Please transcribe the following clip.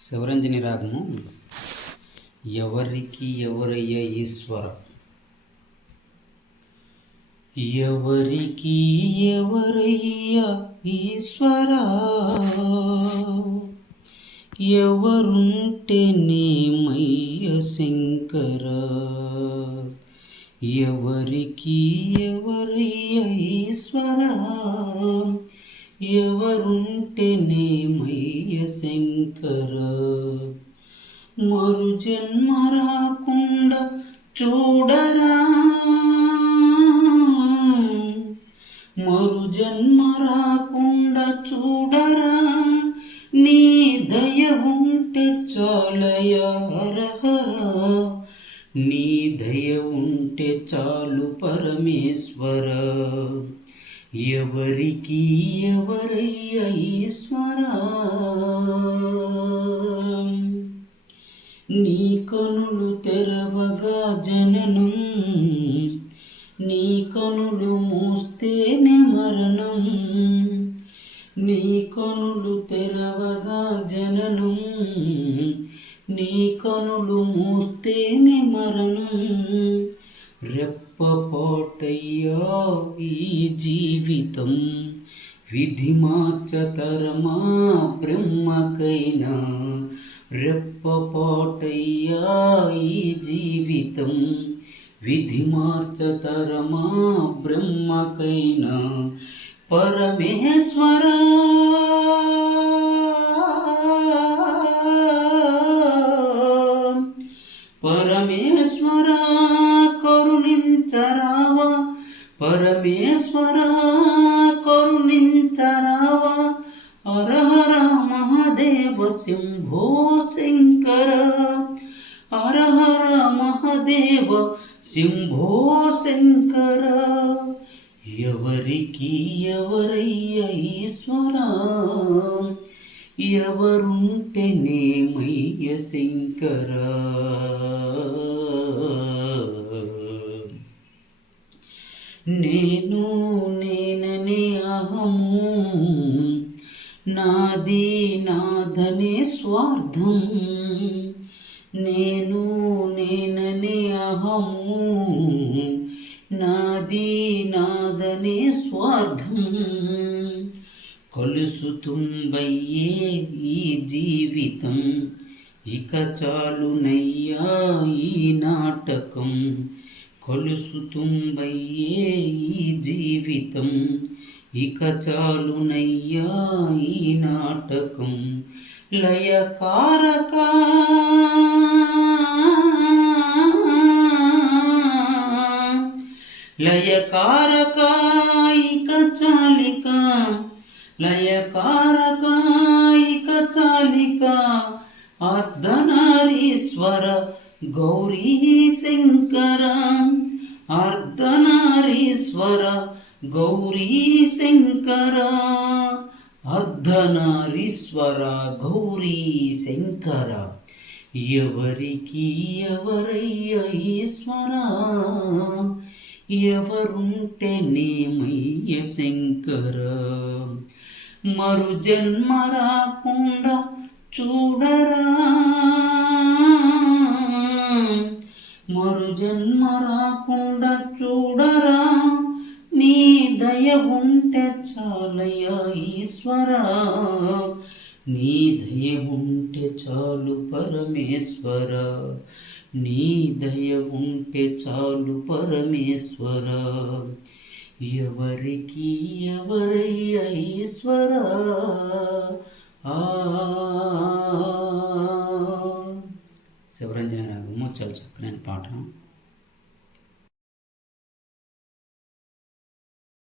శివరంజని రాగము. ఎవరికి ఎవరయ్య ఈశ్వర ఎవరికి ఎవరయ్య ఈశ్వర ఎవరుంటే నేమయ్య శంకర? ఎవరికి ఎవరయ్య ఈశ్వర ఎవరుంటేనేమయ్య శంకర? మరు జన్మ రాకుండా చూడరా? మరు జన్మ రాకుండా చూడరా? నీ దయ ఉంటే చాలయ నీ దయ ఉంటే చాలు పరమేశ్వర? ఎవరికి ఎవరయ్య ఈశ్వర నీ కనులు తెరవగా జననం నీ కనులు మూస్తేనే మరణం. నీ కనులు తెరవగా జననం నీ కనులు మూస్తేనే మరణం. రెప్పపాటయ్యా ఈ జీవితం విధి మార్చతరమా బ్రహ్మకైనా రెప్పపాటయ్యా ఈ జీవితం విధి మార్చతరమా బ్రహ్మకైనా పరమేశ్వర పరమేశ్వర పరమేశ్వర కరుణించరావా. హరహర మహదేవ శంభో శంకర. హరహర మహదేవ శంభో శంకర. ఎవరికి ఎవరయ్య ఈశ్వర? ఎవరుంటేనేమయ్య శంకరా? నేను నేననే అహము. నాది నాదనే స్వార్థం. నేను నేననే అహము. నాది నాదనే స్వార్థం. కలుసుతుంబయ్యే ఈ జీవితం. ఇక చాలునయ్యా ఈ నాటకం. కలుసుతుంబయ్యే ఈ జీవితం. ఇక చాలునయ్యా ఈ నాటకం. లయకారక. లయకారక. ఇక చాలిక. లయకారక. ఇక చాలిక. అర్ధనారీశ్వర గౌరీ శంకర అర్ధనారీశ్వర గౌరీ శంకర అర్ధనారీశ్వర గౌరీ శంకర. ఎవరికి ఎవరయ్య ఈశ్వర? ఎవరుంటే నేమయ్య శంకర? మరు జన్మ రాకుండా చూడరా? చూడరా? నీ దయ ఉంటే చాలయ ఈశ్వర. నీ దయ ఉంటే చాలు పరమేశ్వర. నీ దయ ఉంటే చాలు పరమేశ్వర. ఎవరికి ఎవరయ్య ఈశ్వర? ఆ. శివరంజన రాగము చాలా చక్కని పాట